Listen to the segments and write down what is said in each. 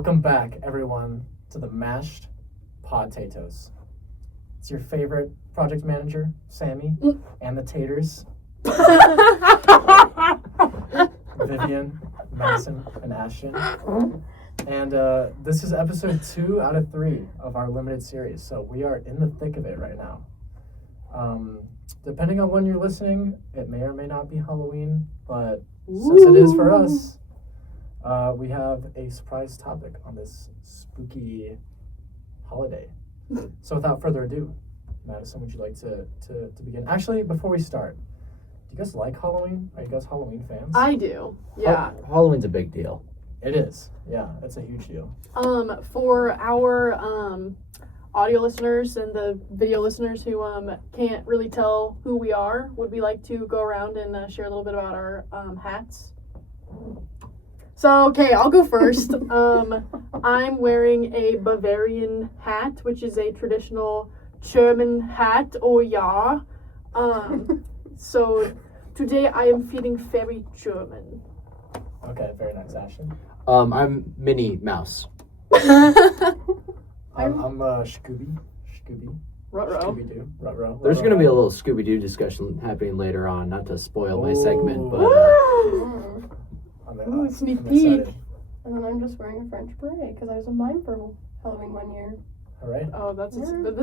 Welcome back, everyone, to the mashed potatoes. It's your favorite project manager, Sammy, and the Taters, Vivian, Madison, and Ashton. And this is episode 2 out of 3 of our limited series, so we are in the thick of it right now. Depending on when you're listening, it may or may not be Halloween, but since it is for us, we have a surprise topic on this spooky holiday. So without further ado, Madison, would you like to begin? Actually, before we start, do you guys like Halloween? Are you guys Halloween fans? I do, yeah. Halloween's a big deal. It is, yeah. It's a huge deal. For our audio listeners and the video listeners who can't really tell who we are, would we like to go around and share a little bit about our hats? So, okay, I'll go first. I'm wearing a Bavarian hat, which is a traditional German hat, oh yeah. So, today I am feeling very German. Okay, very nice, Ashton. I'm Minnie Mouse. I'm Scooby. Ruh-roh. Scooby-Doo. Ruh-roh. There's going to be a little Scooby-Doo discussion happening later on, not to spoil my segment, but... I'm sneak peek. excited. And then I'm just wearing a French beret because I was a mime for Halloween one year. All right. Oh,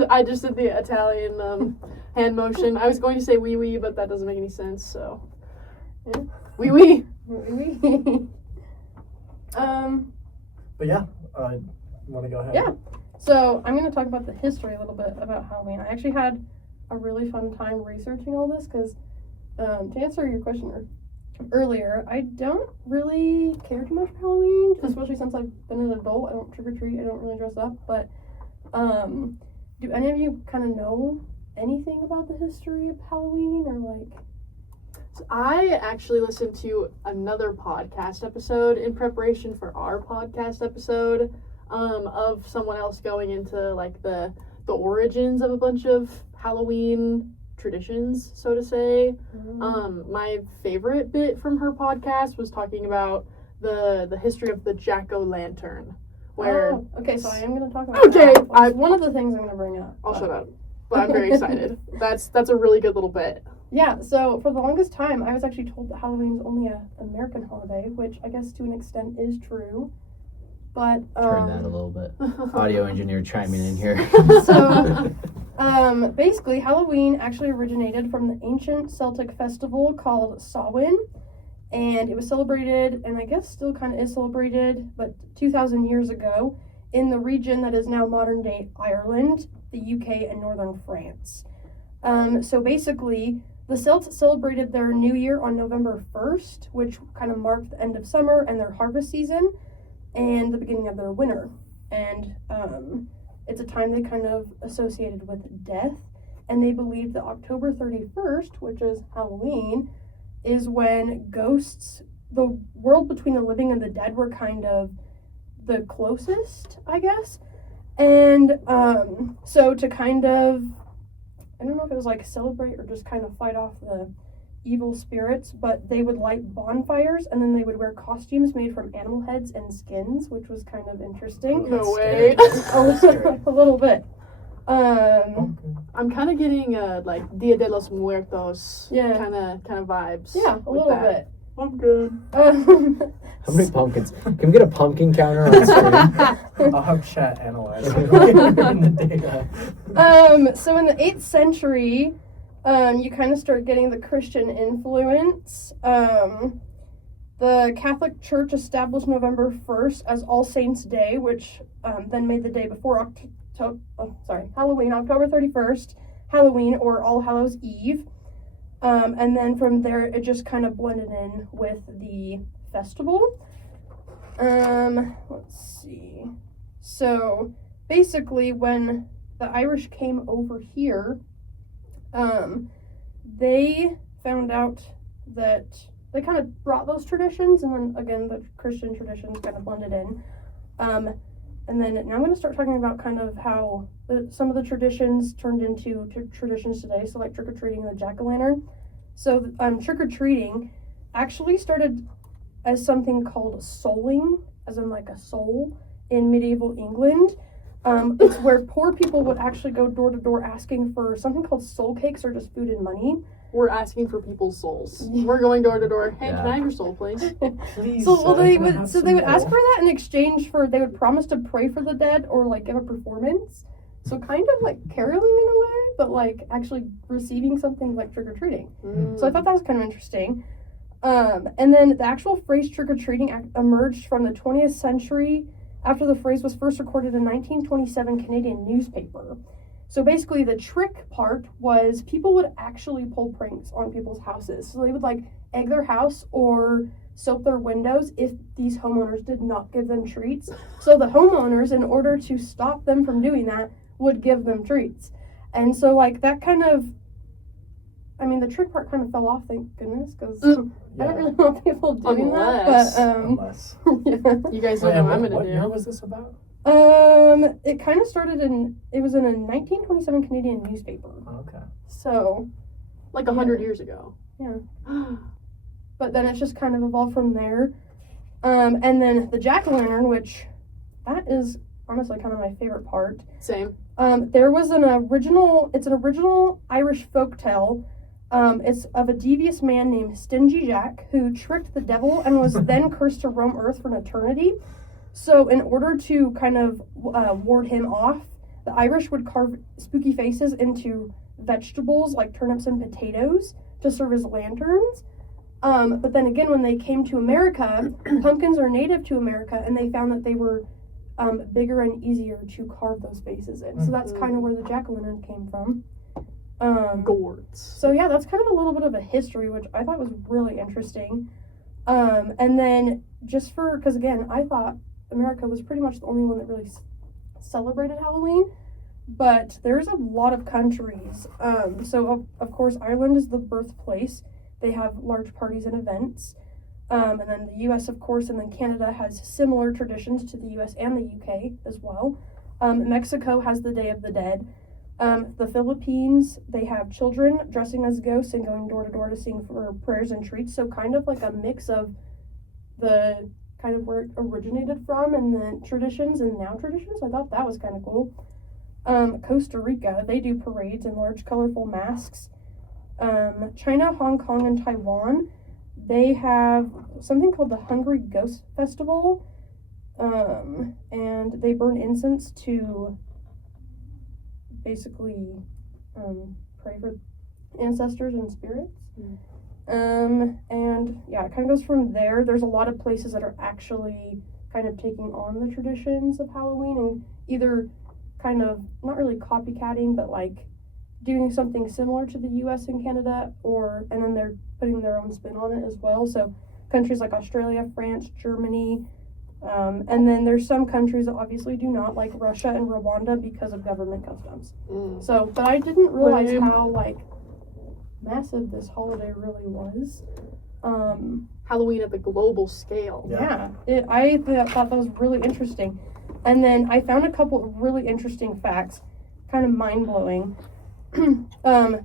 I just did the Italian hand motion. I was going to say wee wee, but that doesn't make any sense, so... Yeah. Wee wee. Wee wee. But yeah, you want to go ahead? Yeah. So I'm going to talk about the history a little bit about Halloween. I actually had a really fun time researching all this because to answer your question earlier, I don't really care too much for Halloween, especially since I've been an adult. I don't trick-or-treat. I don't really dress up. But do any of you kind of know anything about the history of Halloween or like... So I actually listened to another podcast episode in preparation for our podcast episode of someone else going into like the origins of a bunch of Halloween traditions, so to say. My favorite bit from her podcast was talking about the history of the jack-o'-lantern. Where okay, so I am going to talk about that. One of the things I'm going to bring up. I'll shut up. But I'm very excited. That's a really good little bit. Yeah, so for the longest time, I was actually told that Halloween is only an American holiday, which I guess to an extent is true. But Turn that a little bit. Audio engineer chiming in here. So, basically, Halloween actually originated from the ancient Celtic festival called Samhain, and it was celebrated, and I guess still kind of is celebrated, but 2,000 years ago, in the region that is now modern-day Ireland, the UK, and northern France. So basically, the Celts celebrated their New Year on November 1st, which kind of marked the end of summer and their harvest season, and the beginning of their winter. And it's a time they kind of associated with death, and they believed that October 31st, which is Halloween, is when ghosts, the world between the living and the dead, were kind of the closest, I guess. And so to kind of, I don't know if it was like celebrate or just kind of fight off the evil spirits, but they would light bonfires and then they would wear costumes made from animal heads and skins, which was kind of interesting. No way. A little bit. I'm kind of getting like Dia de los Muertos kind of vibes. Yeah, a little bit. I'm good. How many pumpkins? Can we get a pumpkin counter on screen? I'll have chat analyze it in the data. So in the 8th century, you kind of start getting the Christian influence. The Catholic Church established November 1st as All Saints' Day, which then made the day before Halloween, October 31st, Halloween, or All Hallows' Eve. And then from there, it just kind of blended in with the festival. Let's see. So, basically, when the Irish came over here, they found out that they kind of brought those traditions, and then, again, the Christian traditions kind of blended in. And then now I'm going to start talking about kind of how some of the traditions turned into traditions today, so like trick-or-treating and the jack-o'-lantern. So trick-or-treating actually started as something called souling, as in like a soul, in medieval England. It's where poor people would actually go door to door asking for something called soul cakes or just food and money. We're asking for people's souls. We're going door to door. Hey, Yeah. can I have your soul, please? Please, So well, sir, they can I would have so some they would ask more? for that in exchange for they would promise to pray for the dead or like give a performance. So kind of like caroling in a way, but like actually receiving something like trick or treating. Mm. So I thought that was kind of interesting. And then the actual phrase trick or treating emerged from the 20th century after the phrase was first recorded in 1927 Canadian newspaper. So basically, the trick part was people would actually pull pranks on people's houses. So they would like egg their house or soap their windows if these homeowners did not give them treats. So the homeowners, in order to stop them from doing that, would give them treats. And so like that kind of, I mean, the trick part kind of fell off, thank goodness, because I Yeah. don't really want people doing Unless- that. Unless. Yeah. You guys Wait, know and what I'm what gonna year do. was this about? It kind of started it was in a 1927 Canadian newspaper. Oh, okay. So, Like 100 years ago. Yeah. but then it's just kind of evolved from there. And then the jack-o'-lantern, which that is honestly kind of my favorite part. Same. There was it's an original Irish folktale. It's of a devious man named Stingy Jack who tricked the devil and was then cursed to roam Earth for an eternity. So in order to kind of ward him off, the Irish would carve spooky faces into vegetables like turnips and potatoes to serve as lanterns. But then again, when they came to America, pumpkins are native to America, and they found that they were bigger and easier to carve those faces in. So that's kind of where the jack-o'-lantern came from. Gourds. So yeah, that's kind of a little bit of a history, which I thought was really interesting. And then because again, I thought America was pretty much the only one that really celebrated Halloween, but there's a lot of countries. So of course, Ireland is the birthplace. They have large parties and events. And then the U.S., of course, and then Canada has similar traditions to the U.S. and the U.K. as well. Mexico has the Day of the Dead. The Philippines, they have children dressing as ghosts and going door to door to sing for prayers and treats. So kind of like a mix of the kind of where it originated from and the traditions and now traditions. I thought that was kind of cool. Costa Rica, they do parades and large colorful masks. China, Hong Kong, and Taiwan, they have something called the Hungry Ghost Festival. And they burn incense to basically pray for ancestors and spirits. And yeah, it kind of goes from there. There's a lot of places that are actually kind of taking on the traditions of Halloween and either kind of not really copycatting, but like doing something similar to the US and Canada, and then they're putting their own spin on it as well. So countries like Australia, France, Germany, and then there's some countries that obviously do not, like Russia and Rwanda, because of government customs. So, but I didn't realize how like massive this holiday really was. Halloween at the global scale. Yeah, I thought that was really interesting. And then I found a couple of really interesting facts, kind of mind-blowing.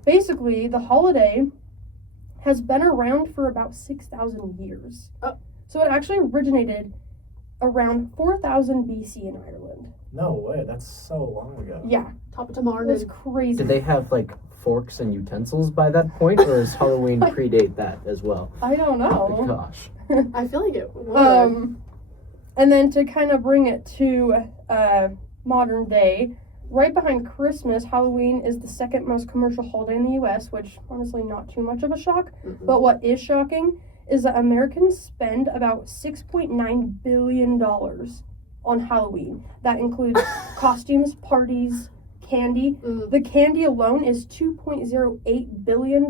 Basically, the holiday has been around for about 6,000 years. So it actually originated around 4000 BC in Ireland. No way, that's so long ago. Yeah, Top of it was Tamarnin. crazy. Did they have like forks and utensils by that point, or does Halloween predate that as well? I don't Oh know. gosh. I feel like it would. And then to kind of bring it to modern day, right behind Christmas, Halloween is the second most commercial holiday in the U.S., which honestly not too much of a shock. But what is shocking is that Americans spend about $6.9 billion on Halloween. That includes costumes, parties, candy. The candy alone is $2.08 billion,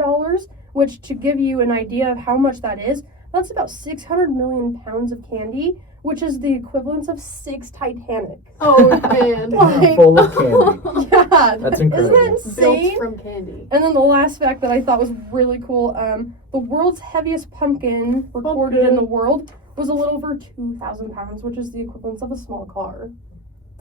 which, to give you an idea of how much that is, that's about 600 million pounds of candy, which is the equivalent of 6 Titanic. Oh, man. Like- Full of candy. Yeah, That's incredible. Isn't that insane? Built from candy. And then the last fact that I thought was really cool, the world's heaviest pumpkin recorded in the world was a little over 2,000 pounds, which is the equivalent of a small car.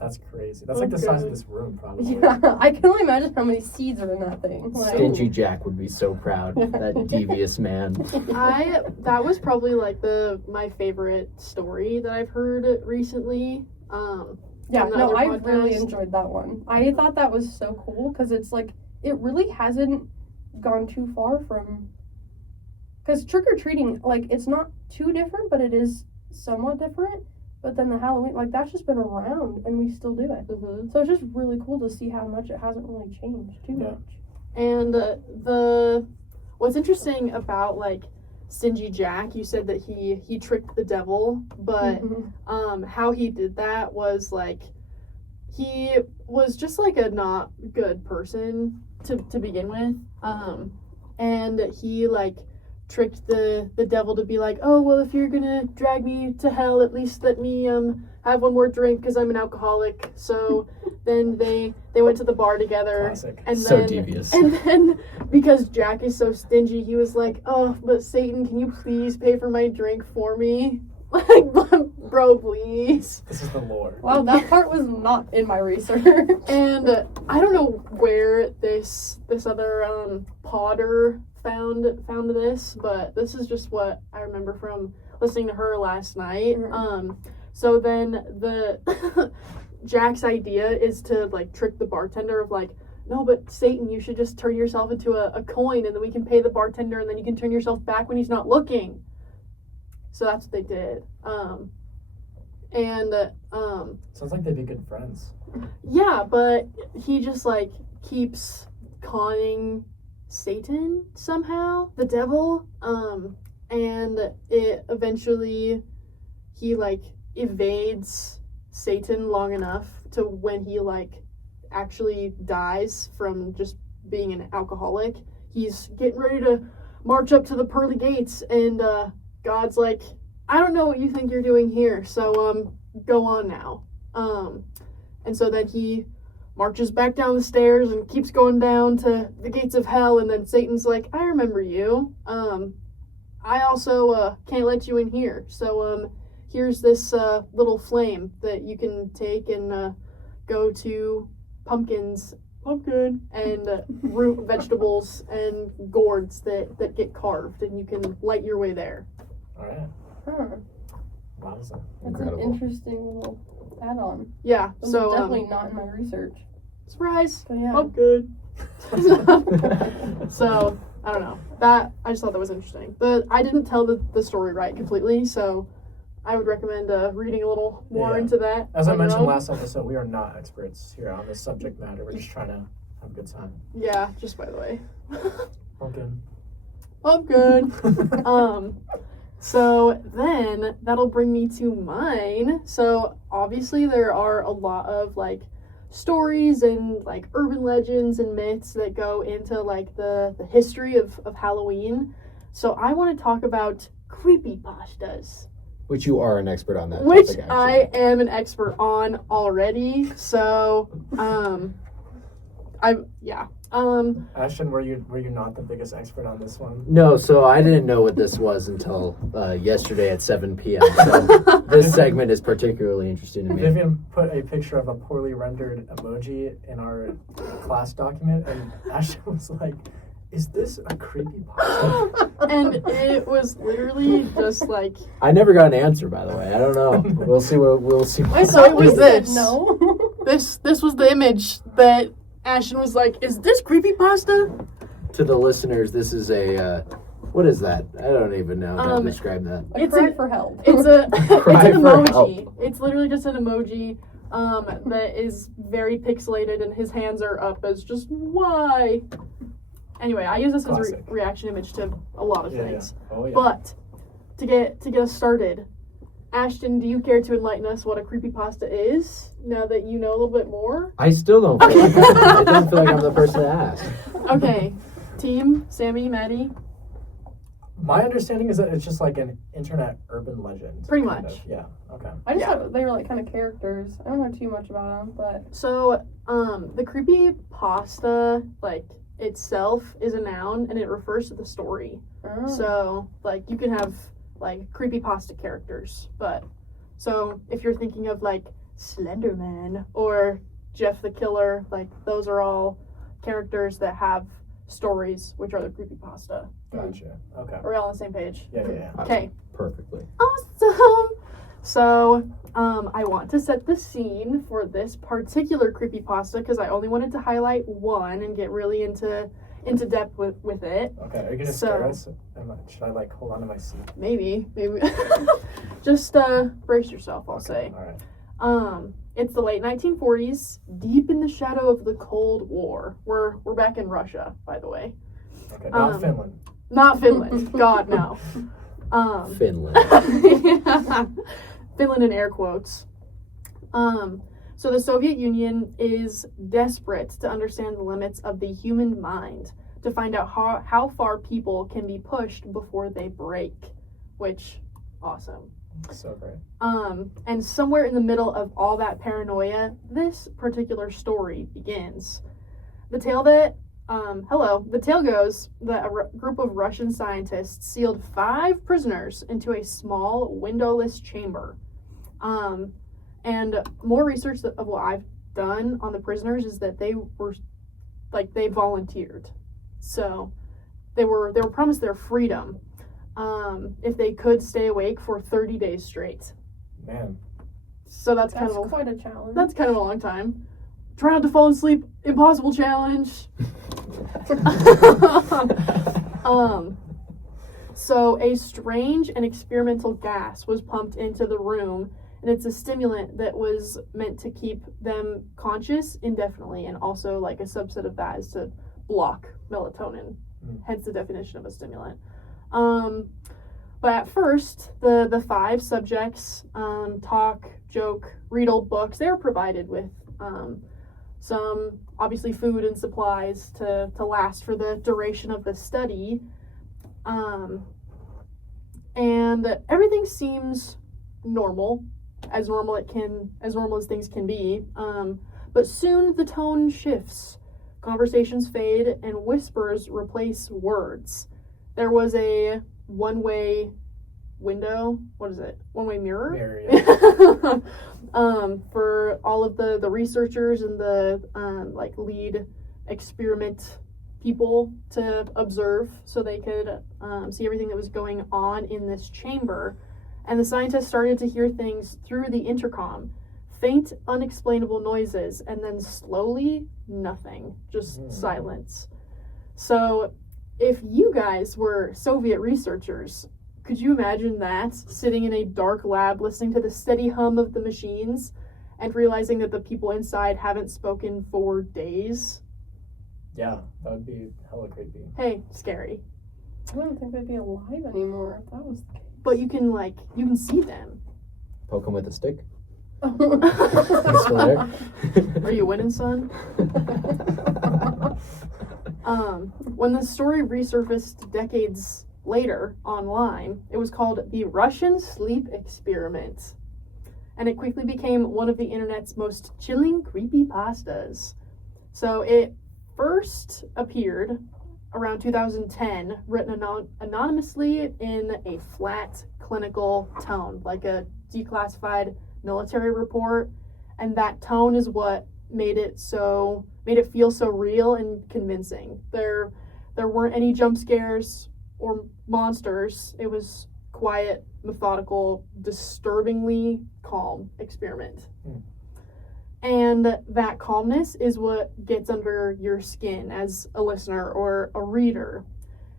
That's crazy. That's like the size of this room, probably. Yeah, I can only imagine how many seeds are in that thing. Like, Stingy Jack would be so proud. That devious man. That was probably like my favorite story that I've heard recently. Yeah, on the no, other I really podcast. enjoyed that one. I thought that was so cool because it's like, it really hasn't gone too far from, because trick-or-treating, like, it's not too different, but it is somewhat different. But then the Halloween, like, that's just been around and we still do it. Mm-hmm. So it's just really cool to see how much it hasn't really changed too Yeah. much. And what's interesting about like Stingy Jack, you said that he tricked the devil, but Mhm. how he did that was like he was just like a not good person to begin with, and he like tricked the devil to be like, oh well, if you're gonna drag me to hell, at least let me have one more drink because I'm an alcoholic. So then they went to the bar together. Classic. And So then, devious. And then, because Jack is so stingy, he was like, oh, but Satan, can you please pay for my drink for me? Like, bro, please. This is the lore. Wow, that part was not in my research. And I don't know where this other Potter found this, but this is just what I remember from listening to her last night. Mhm. So then the Jack's idea is to like trick the bartender of like, no, but Satan, you should just turn yourself into a coin and then we can pay the bartender and then you can turn yourself back when he's not looking. So that's what they did. Sounds like they'd be good friends. Yeah, but he just like keeps conning Satan somehow, the devil, and it eventually he like evades Satan long enough to when he like actually dies from just being an alcoholic. He's getting ready to march up to the pearly gates, and God's like, I don't know what you think you're doing here, so go on now. And so then he marches back down the stairs and keeps going down to the gates of hell, and then Satan's like, I remember you. I also can't let you in here. So here's this little flame that you can take and go to pumpkin and root vegetables and gourds that get carved, and you can light your way there. All right. Huh. Wowza. That's Incredible. an interesting little add-on. Yeah, It was so definitely not in my research. surprise. But yeah. Pumpkin. So I don't know. That I just thought that was interesting. But I didn't tell the story right completely, so I would recommend reading a little more Yeah. into that. As I on your mentioned own. last episode, we are not experts here on this subject matter. We're just trying to have a good time. Yeah, just by the way. Pumpkin. Pumpkin. So then that'll bring me to mine. So obviously there are a lot of like stories and like urban legends and myths that go into like the history of Halloween. So I want to talk about creepypastas, Which you are an expert on that which topic, I actually. am an expert on already. So Ashton, were you not the biggest expert on this one? No, so I didn't know what this was until yesterday at 7 p.m. So this segment is particularly interesting to me. Vivian put a picture of a poorly rendered emoji in our class document, and Ashton was like, "Is this a creepypasta?" and it was literally just like, I never got an answer, by the way. I don't know. We'll see. We'll see. I So it was you said this. No. this was the image that Ashton was like, is this creepypasta? To the listeners, this is a what is that? I don't even know how to Um, describe that. A It's cry an- for help. It's a Cry it's an for emoji. help. It's literally just an emoji that is very pixelated, and his hands are up as just why. Anyway, I use this as a Classic. reaction image to a lot of Yeah, things. yeah. Oh yeah. But to get us started, Ashton, do you care to enlighten us what a creepypasta is? Now that you know a little bit more. I still don't feel like I don't feel like I'm the person to ask. Okay, team Sammy, Maddie. My understanding is that it's just like an internet urban legend. Pretty kind much. of. Yeah. Okay. I just Yeah. thought they were like kind of characters. I don't know too much about them, but So, the creepypasta, like, itself is a noun, and it refers to the story. oh. So, like, you can have, like, creepypasta characters, but, so, if you're thinking of, like, Slender Man, or Jeff the Killer, like, those are all characters that have stories, which are the creepypasta. Gotcha. Okay. Are we all on the same page? Yeah. Okay. Perfectly. Awesome! So, I want to set the scene for this particular creepypasta because I only wanted to highlight one and get really into depth with it. Okay, are you gonna scare us? Should I like hold on to my seat? Maybe. Just brace yourself, I'll say. All right. It's the late 1940s, deep in the shadow of the Cold War. We're back in Russia, by the way. Okay, not Finland. Not Finland. God, no. Finland. Finland in air quotes. So the Soviet Union is desperate to understand the limits of the human mind, to find out how far people can be pushed before they break, which, awesome. So great. And somewhere in the middle of all that paranoia, this particular story begins. The tale goes that a group of Russian scientists sealed 5 prisoners into a small windowless chamber. And more research of what I've done on the prisoners is that they volunteered. So they were promised their freedom if they could stay awake for 30 days straight. Man. So that's quite a challenge. That's kind of a long time. Try not to fall asleep. Impossible challenge. So a strange and experimental gas was pumped into the room, and it's a stimulant that was meant to keep them conscious indefinitely, and also like a subset of that is to block melatonin, hence the definition of a stimulant. But at first, the 5 subjects talk, joke, read old books. They were provided with some obviously food and supplies to last for the duration of the study. And everything seems normal as things can be. But soon the tone shifts. Conversations fade and whispers replace words. There was a one-way window. What is it? One-way mirror? Mirror, yeah. For all of the researchers and the lead experiment people to observe, so they could see everything that was going on in this chamber. And the scientists started to hear things through the intercom, faint, unexplainable noises, and then slowly nothing, just silence. So if you guys were Soviet researchers, could you imagine that, sitting in a dark lab listening to the steady hum of the machines and realizing that the people inside haven't spoken for days? Yeah, that would be hella creepy. Hey, scary. I don't think they'd be alive anymore if that was the case. But you can see them. Poke him with a stick. He's still there? Are you winning, son? When the story resurfaced decades later online, it was called the Russian Sleep Experiment. And it quickly became one of the internet's most chilling creepypastas. So it first appeared around 2010, written anonymously in a flat, clinical tone, like a declassified military report, and that tone is what made it feel so real and convincing. There weren't any jump scares or monsters. It was quiet, methodical, disturbingly calm experiment. And that calmness is what gets under your skin as a listener or a reader.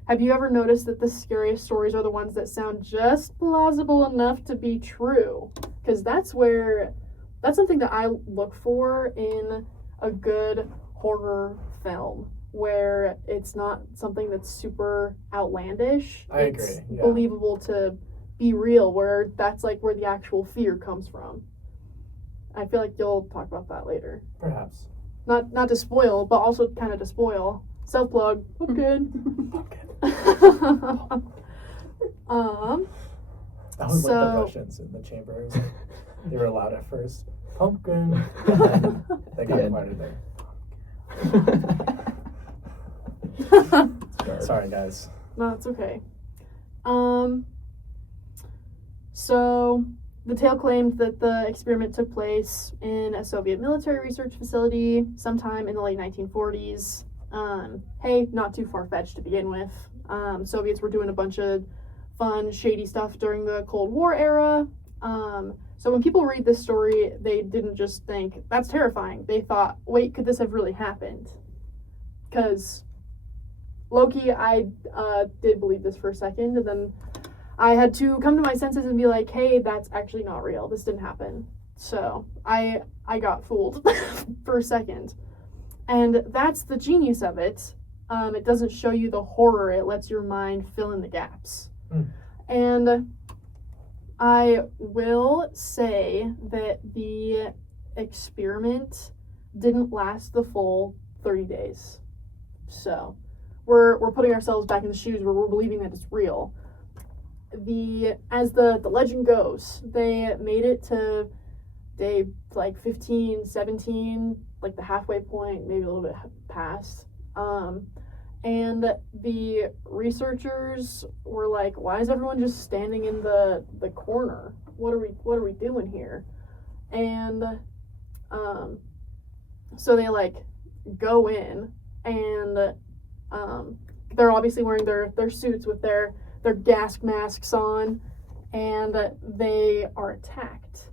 Have you ever noticed that the scariest stories are the ones that sound just plausible enough to be true? Because that's something that I look for in a good horror film, where it's not something that's super outlandish. I agree. It's Yeah. believable to be real, where that's like where the actual fear comes from. I feel like you'll talk about that later. Perhaps. Not to spoil, but also kind of to spoil. Self-plug. Pumpkin. I was like the Russians in the chamber. It was like, they were loud at first. Pumpkin. And then they got quieter there. Sorry, guys. No, it's okay. So the tale claimed that the experiment took place in a Soviet military research facility sometime in the late 1940s. Hey, not too far-fetched to begin with. Soviets were doing a bunch of fun, shady stuff during the Cold War era. So when people read this story, they didn't just think, that's terrifying. They thought, wait, could this have really happened? Because low-key, I did believe this for a second, and then I had to come to my senses and be like, hey, that's actually not real. This didn't happen. So I got fooled for a second. And that's the genius of it. It doesn't show you the horror. It lets your mind fill in the gaps. And I will say that the experiment didn't last the full 30 days. So we're putting ourselves back in the shoes where we're believing that it's real. As the legend goes, they made it to day like 15, 17, like the halfway point, maybe a little bit past. And the researchers were like, why is everyone just standing in the corner? What are we doing here? And so they like go in, and they're obviously wearing their suits with their gas masks on, and they are attacked.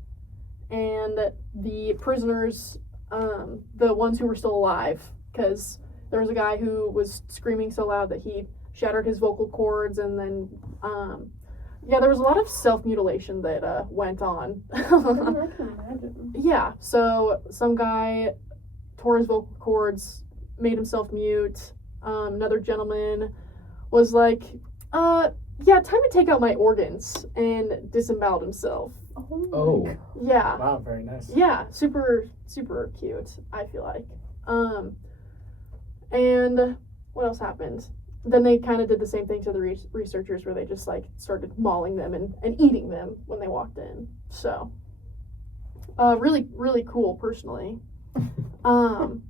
And the prisoners, the ones who were still alive, because there was a guy who was screaming so loud that he shattered his vocal cords, and then, there was a lot of self-mutilation that went on. I can imagine. Yeah, so some guy tore his vocal cords, made himself mute. Another gentleman was like, time to take out my organs, and disemboweled himself. Oh. Yeah. Wow, very nice. Yeah, super, super cute, I feel like. And what else happened? Then they kind of did the same thing to the researchers, where they just like started mauling them and eating them when they walked in. So, really, really cool, personally. More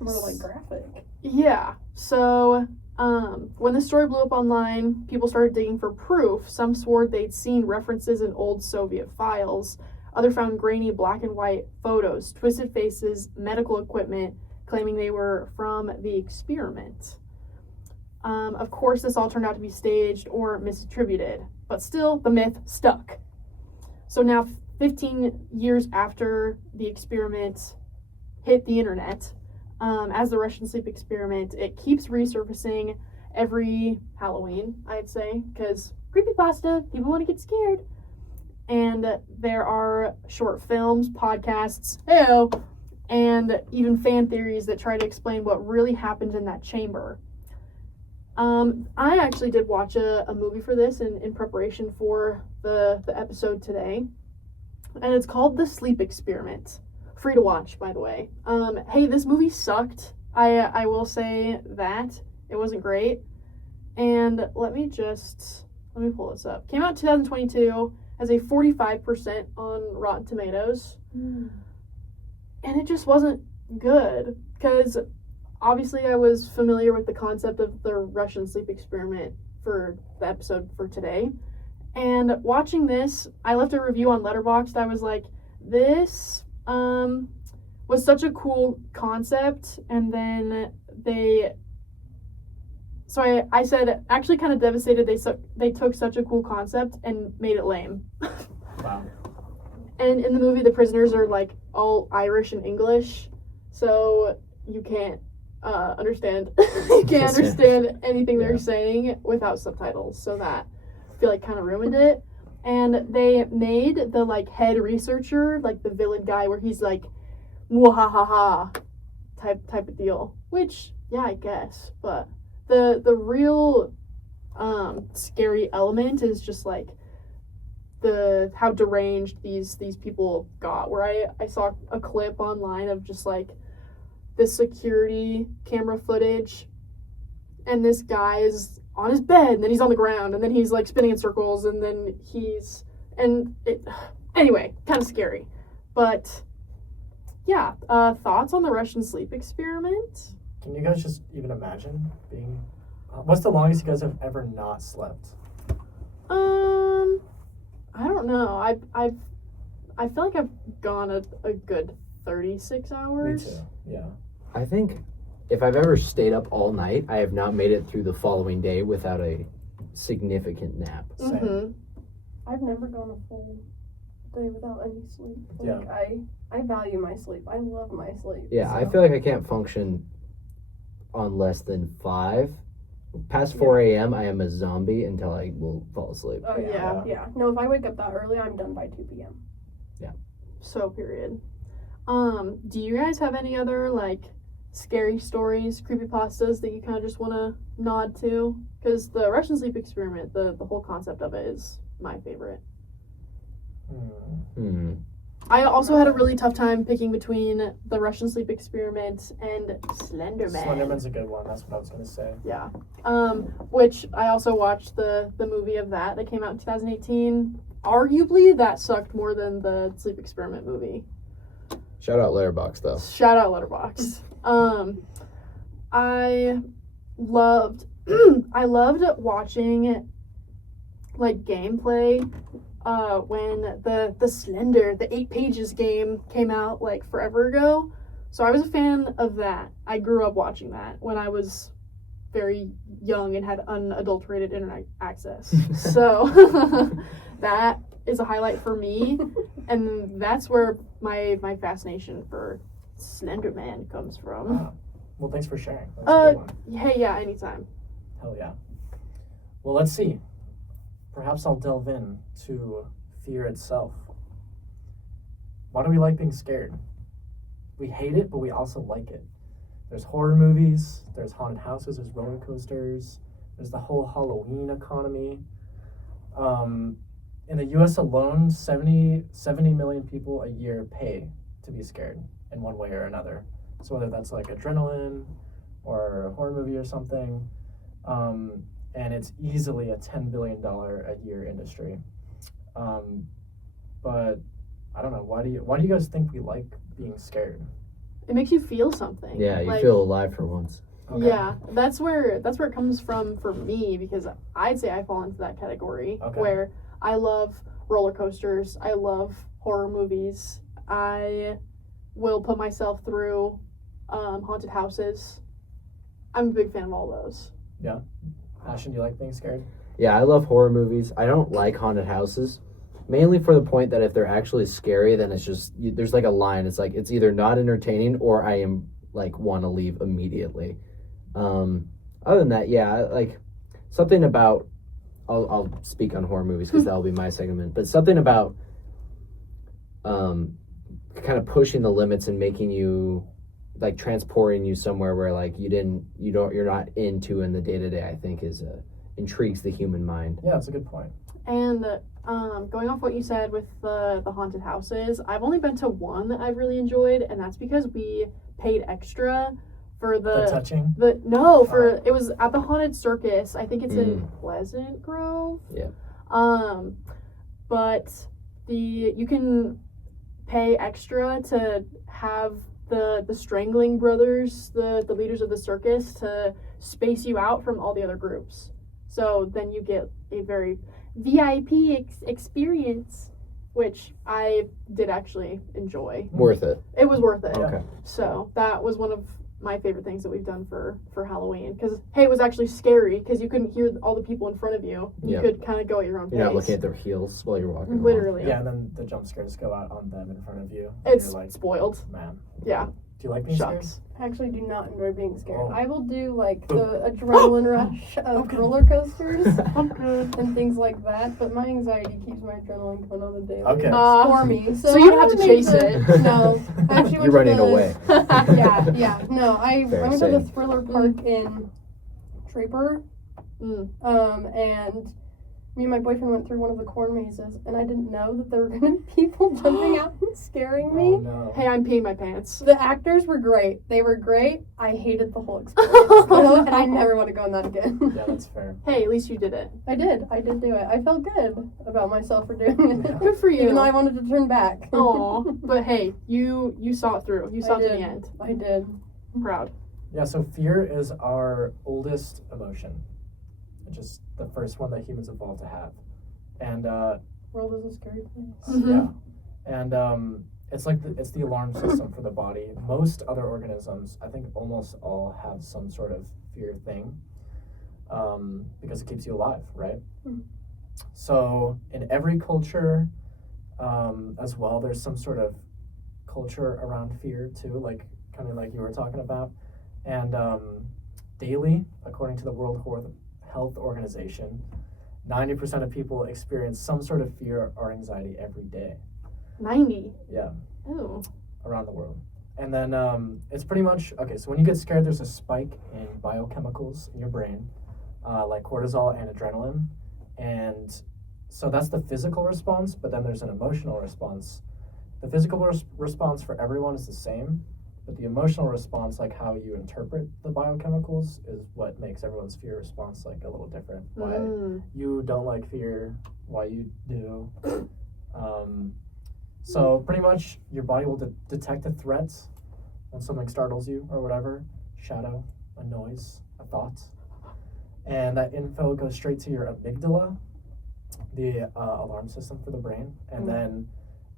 like graphic. Yeah. So, when the story blew up online, people started digging for proof. Some swore they'd seen references in old Soviet files. Others found grainy black and white photos, twisted faces, medical equipment, claiming they were from the experiment. Of course, this all turned out to be staged or misattributed, but still, the myth stuck. So now, 15 years after the experiment hit the internet, as the Russian sleep experiment, it keeps resurfacing every Halloween, I'd say, because creepypasta, people want to get scared. And there are short films, podcasts, and even fan theories that try to explain what really happened in that chamber. I actually did watch a movie for this in preparation for the episode today, and it's called The Sleep Experiment. Free to watch, by the way. Hey, this movie sucked. I will say that. It wasn't great. And let me pull this up. Came out in 2022, has a 45% on Rotten Tomatoes. And it just wasn't good, because obviously I was familiar with the concept of the Russian sleep experiment for the episode for today. And watching this, I left a review on Letterboxd. I was like, this was such a cool concept, and then I said, actually kind of devastated they took such a cool concept and made it lame. Wow. And in the movie, the prisoners are like all Irish and English, so you can't understand anything they're saying without subtitles, so that I feel like kind of ruined it. And they made the like head researcher like the villain guy, where he's like mwahaha type of deal, which I guess, but the real scary element is just like how deranged these people got, where I saw a clip online of just like this security camera footage, and this guy is on his bed, and then he's on the ground, and then he's like spinning in circles, and then anyway, kind of scary. But yeah, thoughts on the Russian sleep experiment? Can you guys just even imagine being... what's the longest you guys have ever not slept? I don't know. I feel like I've gone a good 36 hours. Me too, yeah. I think if I've ever stayed up all night, I have not made it through the following day without a significant nap. Mm-hmm. I've never gone a full day without any sleep. Yeah. Like, I value my sleep. I love my sleep. Yeah, I so. feel like I can't function on less than 5. Past Yeah. 4 a.m., I am a zombie until I will fall asleep. Oh, yeah. Yeah. No, if I wake up that early, I'm done by 2 p.m. So period. Do you guys have any other like scary stories, creepypastas that you kind of just want to nod to? Because the Russian sleep experiment, the whole concept of it is my favorite. I also had a really tough time picking between the Russian sleep experiment and Slenderman. Slenderman's a good one. That's what I was gonna say. Yeah. Which I also watched the movie of that came out in 2018. Arguably, that sucked more than the sleep experiment movie. Shout out Letterboxd, though. Shout out Letterboxd. I loved I loved watching like gameplay when the Slender, the 8 Pages game came out like forever ago. So I was a fan of that. I grew up watching that when I was very young and had unadulterated internet access. So that is a highlight for me, and that's where my fascination for Slenderman comes from. Well, thanks for sharing. That's a good one. Hey, yeah, anytime. Hell yeah. Well, let's see. Perhaps I'll delve in to fear itself. Why do we like being scared? We hate it, but we also like it. There's horror movies, there's haunted houses, there's roller coasters, there's the whole Halloween economy. In the US alone, 70 million people a year pay to be scared in one way or another. So whether that's like adrenaline or a horror movie or something, and it's easily a $10 billion a year industry. But I don't know, why do you guys think we like being scared? It makes you feel something. Yeah, you like, feel alive for once. Okay. Yeah, that's where it comes from for me, because I'd say I fall into that category where I love roller coasters, I love horror movies, I will put myself through haunted houses. I'm a big fan of all those. Yeah. Ashton, do you like being scared? Yeah, I love horror movies. I don't like haunted houses, mainly for the point that if they're actually scary, then it's just, there's like a line. It's like, it's either not entertaining or I am like want to leave immediately. Other than that, yeah, like something about, I'll speak on horror movies because that'll be my segment, but something about kind of pushing the limits and making you, like transporting you somewhere where like you're not into in the day-to-day, I think is intrigues the human mind. Yeah, that's a good point. And going off what you said with the haunted houses, I've only been to one that I've really enjoyed, and that's because we paid extra for The touching? it was at the Haunted Circus. I think it's in Pleasant Grove. Yeah. But you can pay extra to have the Strangling Brothers, the leaders of the circus, to space you out from all the other groups. So then you get a very VIP experience, which I did actually enjoy. Worth it. It was worth it. Okay. So that was one of my favorite things that we've done for Halloween. Because, hey, it was actually scary because you couldn't hear all the people in front of you. You could kind of go at your own pace. You're not looking at their heels while you're walking along. Literally. Yeah, and then the jump scares go out on them in front of you. It's you're like, spoiled. man. Yeah. Do you like being scared? Shucks. I actually do not enjoy being scared. Oh. I will do like the adrenaline rush of roller coasters and things like that, but my anxiety keeps my adrenaline going on a daily Okay. for me. So you don't I have to make chase the- it. No, I actually You're went running to the, away. Yeah. No, I Fair, went to the same. Thriller Park in Draper, and me and my boyfriend went through one of the corn mazes, and I didn't know that there were going to be people jumping out and scaring me. Oh, no. Hey, I'm peeing my pants. The actors were great. They were great. I hated the whole experience, and I never want to go on that again. Yeah, that's fair. Hey, at least you did it. I did do it. I felt good about myself for doing it. Yeah. Good for you. Even though I wanted to turn back. Aw. But hey, you saw it through. You saw it to the end. I did. I'm proud. Yeah, so fear is our oldest emotion. It's just the first one that humans evolved to have. And World is a scary place. Mhm. yeah. And it's like it's the alarm system for the body. Most other organisms, I think almost all, have some sort of fear thing. Because it keeps you alive, right? Mhm. So in every culture, as well. There's some sort of culture around fear too, like kind of like you were talking about. And daily, according to the World Health Organization, 90% of people experience some sort of fear or anxiety every day. 90. Yeah. Oh. Around the world. And then it's pretty much, okay, so when you get scared, there's a spike in biochemicals in your brain, like cortisol and adrenaline. And so that's the physical response, but then there's an emotional response. The physical response for everyone is the same, but the emotional response, like how you interpret the biochemicals, is what makes everyone's fear response like a little different. Why you don't like fear, why you do. So pretty much your body will detect a threat when something startles you or whatever, shadow, a noise, a thought. And that info goes straight to your amygdala, the alarm system for the brain. And then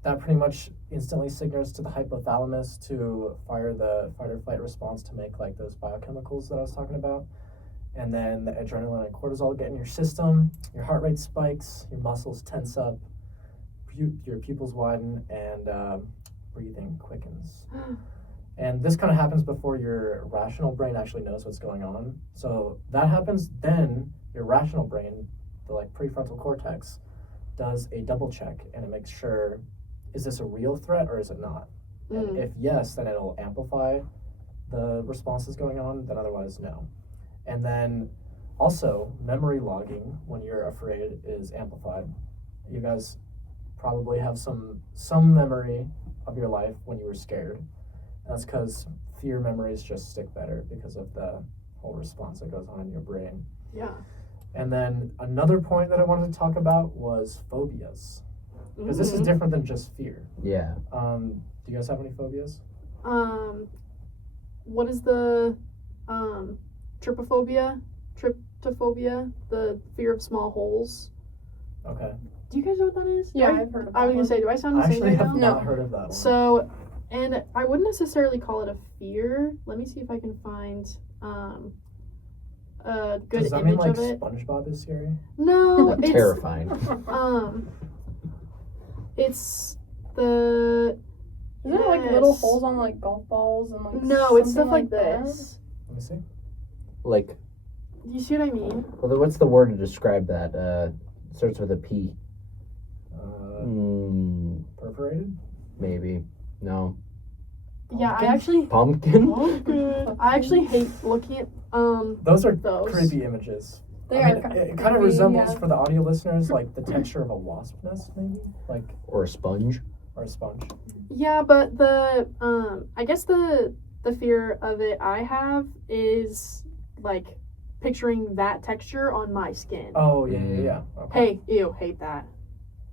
that pretty much instantly signals to the hypothalamus to fire the fight or flight response to make like those biochemicals that I was talking about. And then the adrenaline and cortisol get in your system, your heart rate spikes, your muscles tense up, your pupils widen, and breathing quickens. And this kind of happens before your rational brain actually knows what's going on. So that happens, then your rational brain, the like prefrontal cortex, does a double check and it makes sure, is this a real threat or is it not? And if yes, then it'll amplify the responses going on, then otherwise no. And then also memory logging when you're afraid is amplified. You guys probably have some memory of your life when you were scared. That's because fear memories just stick better because of the whole response that goes on in your brain. Yeah. And then another point that I wanted to talk about was phobias. Because this is different than just fear. Yeah. Do you guys have any phobias? What is the trypophobia? Tryptophobia? The fear of small holes. Okay. Do you guys know what that is? Yeah, I've heard of that. I was gonna say, do I sound the I same actually right have now? not heard of that one. So, and I wouldn't necessarily call it a fear. Let me see if I can find a good Does that image mean like of it. SpongeBob is scary? No, it's Terrifying. it's the Is it like little holes on like golf balls and like No, it's something stuff like that? this. Let me see. Like, Do you see what I mean? well, then what's the word to describe that? Starts with a P. Perforated? Maybe. No. Yeah, I Pumpkin? actually Pumpkin? I actually hate looking at Those are those. creepy images. They I are mean, kind it of kind of creepy, resembles yeah. for the audio listeners like the texture of a wasp nest, maybe, like Or a sponge? or a sponge. Yeah, but the I guess the fear of it I have is like picturing that texture on my skin. Oh yeah. Okay. Hey, ew, hate that.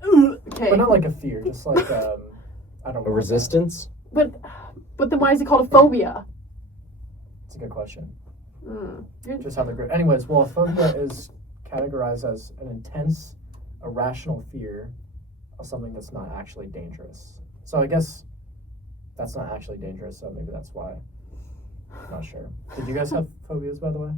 Okay. But not like a fear, just like I don't know. A resistance? But then why is it called a phobia? It's a good question. Good. Just how they're great. Anyways, well, a phobia is categorized as an intense, irrational fear of something that's not actually dangerous. So I guess that's not actually dangerous, so maybe that's why. Not sure. Did you guys have phobias, by the way?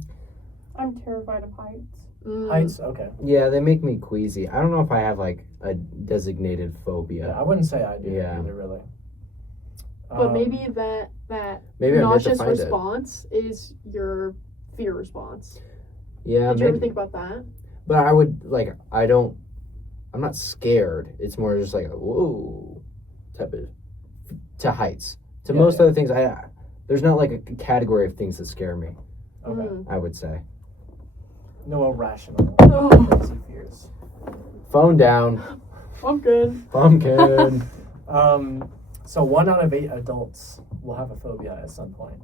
I'm terrified of heights. Heights? Okay. Yeah, they make me queasy. I don't know if I have like a designated phobia. Yeah, I wouldn't say I do Yeah. either, really. But maybe that Maybe I meant to nauseous find it. response is your fear response. Yeah, Did you ever maybe. think about that? But I'm not scared. It's more just like a whoa type of to heights. To Yeah, most yeah. other things, there's not like a category of things that scare me. Okay. I would say. No irrational Oh. crazy fears. Phone down. I'm good. Pumpkin. So 1 out of 8 adults will have a phobia at some point.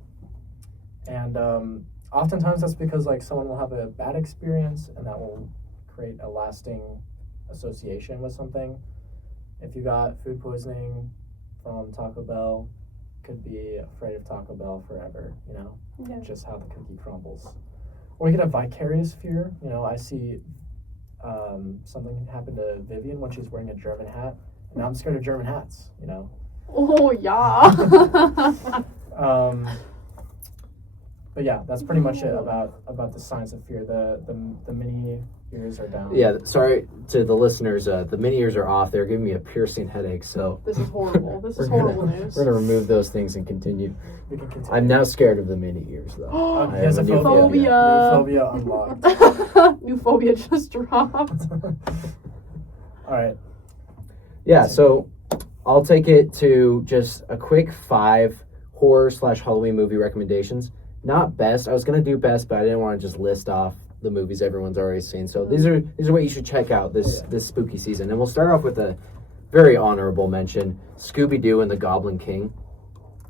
And oftentimes that's because like someone will have a bad experience and that will create a lasting association with something. If you got food poisoning from Taco Bell, could be afraid of Taco Bell forever, you know? Yeah. Just how the cookie crumbles. Or you get a vicarious fear. You know, I see something happen to Vivian when she's wearing a German hat. And now I'm scared of German hats, you know? Oh yeah. But But yeah, that's pretty much it about the signs of fear. The mini ears are down. Yeah, sorry to the listeners. The mini ears are off. They're giving me a piercing headache. So This is horrible. This is horrible news. We're gonna remove those things and continue. We can continue. I'm now scared of the mini ears, though. He has a new phobia. New phobia unlocked. New phobia just dropped. All right. Yeah, so I'll take it to just a quick 5 horror/Halloween movie recommendations. Not best. I was gonna do best, but I didn't want to just list off the movies everyone's already seen. So these are what you should check out this spooky season. And we'll start off with a very honorable mention: Scooby-Doo and the Goblin King.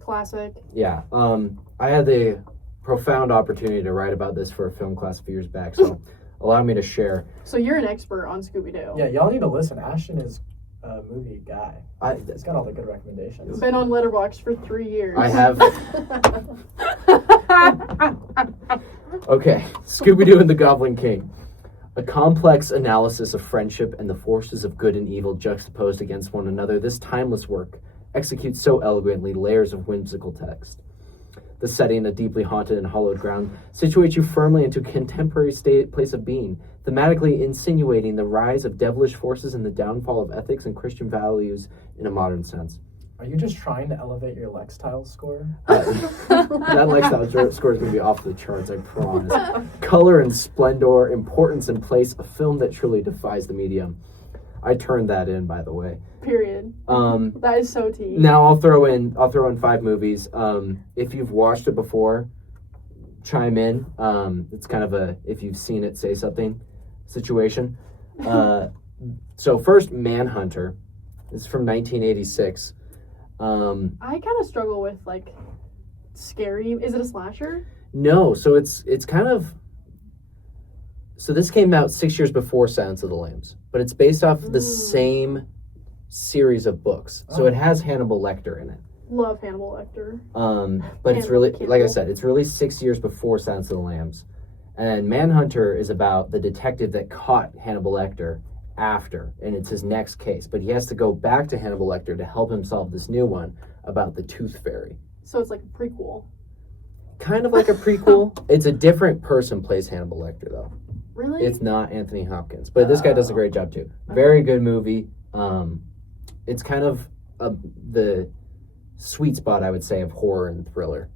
Classic. Yeah. I had the profound opportunity to write about this for a film class a few years back, so allow me to share. So you're an expert on Scooby-Doo. Yeah, y'all need to listen. Ashton is a movie guy. He's got all the good recommendations. Been on Letterboxd for 3 years. I have. Okay, Scooby-Doo and the Goblin King. A complex analysis of friendship and the forces of good and evil juxtaposed against one another, this timeless work executes so elegantly layers of whimsical text. The setting, a deeply haunted and hallowed ground, situates you firmly into a contemporary place of being, thematically insinuating the rise of devilish forces and the downfall of ethics and Christian values in a modern sense. Are you just trying to elevate your Lextile score? That Lextile score is going to be off the charts, I promise. Color and splendor, importance and place, a film that truly defies the medium. I turned that in, by the way. Period. That is so tea. Now I'll throw in 5 movies. If you've watched it before, chime in. It's kind of a if you've seen it, say something situation. So first, Manhunter. This is from 1986. I kind of struggle with like scary. Is it a slasher? No, so it's kind of. So this came out 6 years before Silence of the Lambs, but it's based off the same series of books. So it has Hannibal Lecter in it. Love Hannibal Lecter. But it's really, Hannibal. like I said, it's really 6 years before Silence of the Lambs. And Manhunter is about the detective that caught Hannibal Lecter after, and it's his next case. But he has to go back to Hannibal Lecter to help him solve this new one about the Tooth Fairy. So it's like a prequel. Kind of like a prequel. It's a different person plays Hannibal Lecter, though. Really? It's not Anthony Hopkins, but this guy does a great job too. Very good movie. It's kind of the sweet spot, I would say, of horror and thriller.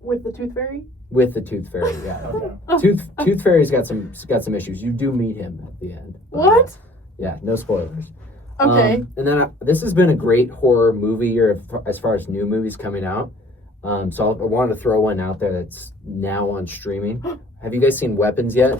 With the Tooth Fairy? With the Tooth Fairy, yeah. Okay. Tooth Fairy's got some issues. You do meet him at the end. What? Yeah, no spoilers. Okay. And then this has been a great horror movie year as far as new movies coming out. So I wanted to throw one out there that's now on streaming. Have you guys seen Weapons yet?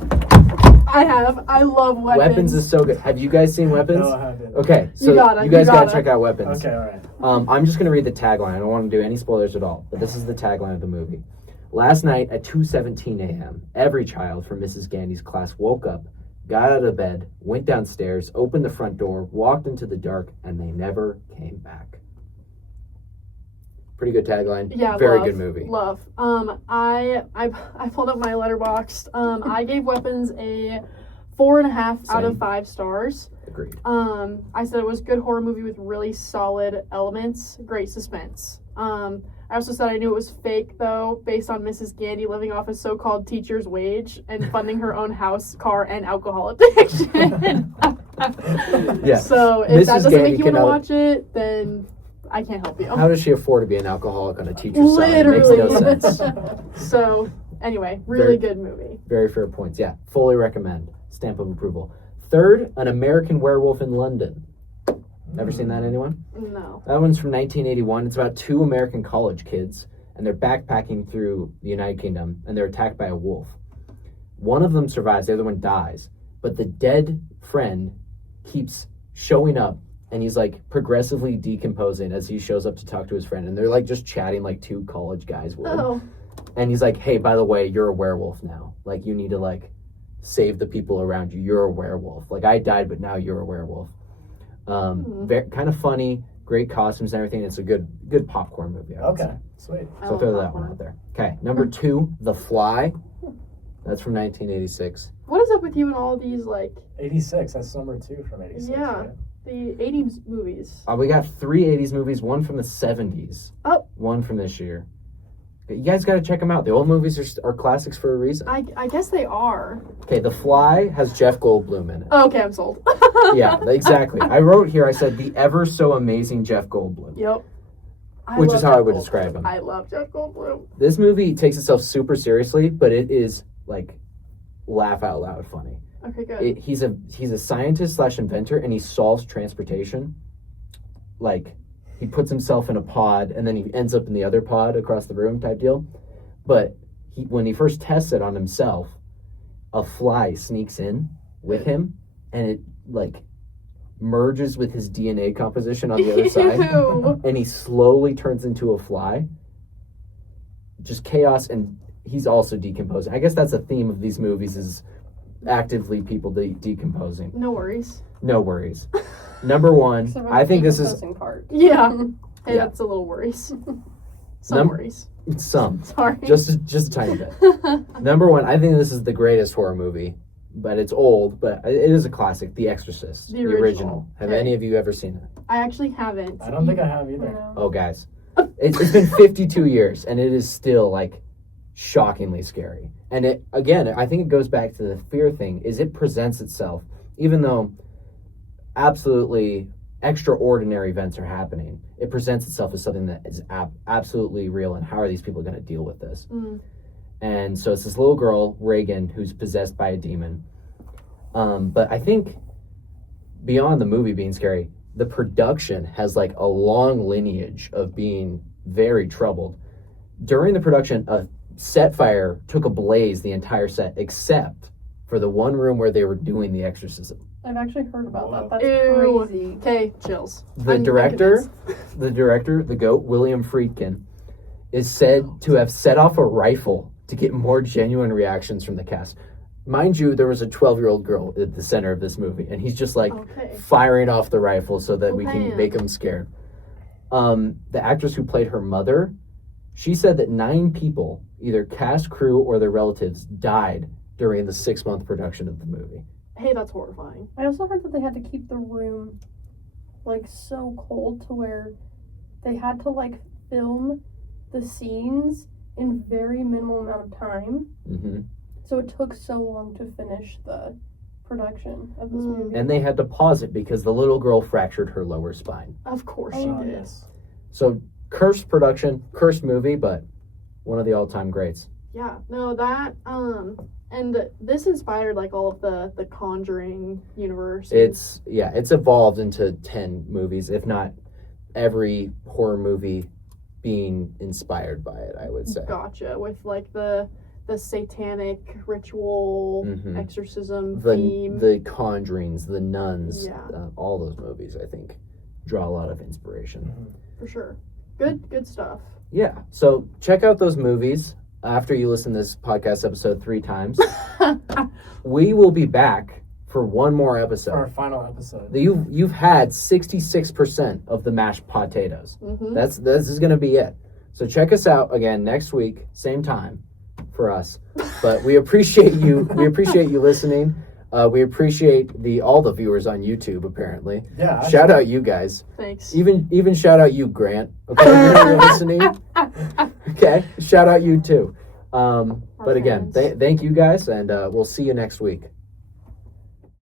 I have. I love Weapons. Weapons is so good. Have you guys seen Weapons? No, I haven't. Okay, so you guys gotta check out Weapons. Okay, all right. I'm just gonna read the tagline. I don't want to do any spoilers at all, but this is the tagline of the movie. Last night at 2:17 a.m., every child from Mrs. Gandy's class woke up, got out of bed, went downstairs, opened the front door, walked into the dark, and they never came back. Pretty good tagline. Yeah, Very good movie. Love. I pulled up my Letterboxd. I gave Weapons a 4.5 out of 5 stars. Agreed. I said it was a good horror movie with really solid elements, great suspense. I also said I knew it was fake, though, based on Mrs. Gandy living off a so-called teacher's wage and funding her own house, car, and alcohol addiction. Yeah. So if Mrs. that doesn't Gandy make you want to cannot- watch it, then I can't help you. How does she afford to be an alcoholic on a teacher's salary? Literally. Makes no sense. So, anyway, really good movie. Very fair points. Yeah, fully recommend. Stamp of approval. Third, An American Werewolf in London. Ever seen that, anyone? No. That one's from 1981. It's about 2 American college kids, and they're backpacking through the United Kingdom, and they're attacked by a wolf. One of them survives, the other one dies, but the dead friend keeps showing up, and he's like progressively decomposing as he shows up to talk to his friend, and they're like just chatting like 2 college guys would. Oh. And he's like, hey, by the way, you're a werewolf now. Like, you need to like save the people around you. You're a werewolf. Like, I died, but now you're a werewolf. Kind of funny, great costumes and everything. It's a good popcorn movie. I would say. Sweet. So throw that one out there. Okay, number 2, The Fly. That's from 1986. What is up with you and all these, like, 86. That's number 2 from 86. Yeah. Right? the 80s movies? We got 3 80s movies, one from the 70s. Oh. One from this year. You guys got to check them out. The old movies are classics for a reason. I guess they are. Okay, The Fly has Jeff Goldblum in it. Oh, okay, I'm sold. Yeah, exactly. I wrote here, I said, the ever so amazing Jeff Goldblum. Yep. Which is how I would describe him. I love Jeff Goldblum. This movie takes itself super seriously, but it is, like, laugh out loud funny. Okay, good. He's a scientist / inventor, and he solves transportation. Like, he puts himself in a pod, and then he ends up in the other pod across the room type deal. But when he first tests it on himself, a fly sneaks in with him, and it, like, merges with his DNA composition on the other side. Ew. And he slowly turns into a fly. Just chaos, and he's also decomposing. I guess that's a theme of these movies, is actively people decomposing. No worries. No worries. Number one, Except for I the think this is decomposing part. Yeah. Hey, Yeah. that's a little worries. Some worries. some, Sorry. just a tiny bit. Number one, I think this is the greatest horror movie, but it's old, but it is a classic. The Exorcist, The original. Have Okay. any of you ever seen it? I actually haven't. I don't think I have either. Yeah. Oh, guys, it's been 52 years, and it is still like shockingly scary. And it, again, I think it goes back to the fear thing. Is it presents itself, even though absolutely extraordinary events are happening, it presents itself as something that is absolutely real. And how are these people going to deal with this? Mm. And so it's this little girl, Reagan, who's possessed by a demon. But I think beyond the movie being scary, the production has like a long lineage of being very troubled. During the production, a set fire took ablaze the entire set, except for the one room where they were doing the exorcism. I've actually heard about that. That's Ew. crazy. Okay, chills. The I'm director, the GOAT, William Friedkin, is said to have set off a rifle to get more genuine reactions from the cast. Mind you, there was a 12-year-old girl at the center of this movie, and he's just like Okay. firing off the rifle so that we can Man. make him scared. The actress who played her mother, she said that 9 people, either cast, crew, or their relatives, died during the 6-month production of the movie. Hey, that's horrifying. I also heard that they had to keep the room like so cold to where they had to like film the scenes in very minimal amount of time. Hmm. So it took so long to finish the production of this movie. And they had to pause it because the little girl fractured her lower spine. Of course she Oh, did. yes. So, cursed production, cursed movie, but one of the all-time greats. Yeah. No, that and this inspired like all of the Conjuring universe. It's evolved into 10 movies, if not every horror movie being inspired by it, I would say. Gotcha. With like the satanic ritual Mhm. exorcism The theme. the Conjurings, the Nuns, Yeah. all those movies, I think, draw a lot of inspiration. For sure. Good stuff. Yeah, so check out those movies after you listen to this podcast episode 3 times. We will be back for one more episode. Our final episode. You've had 66% of the mashed potatoes. Mm-hmm. This is going to be it. So check us out again next week, same time for us. But we appreciate you. We appreciate you listening. We appreciate all the viewers on YouTube. Apparently, Yeah. shout out you guys. Thanks. Even shout out you, Grant. Okay, you're listening. Okay, shout out you too. But again, fans. thank you guys, and we'll see you next week.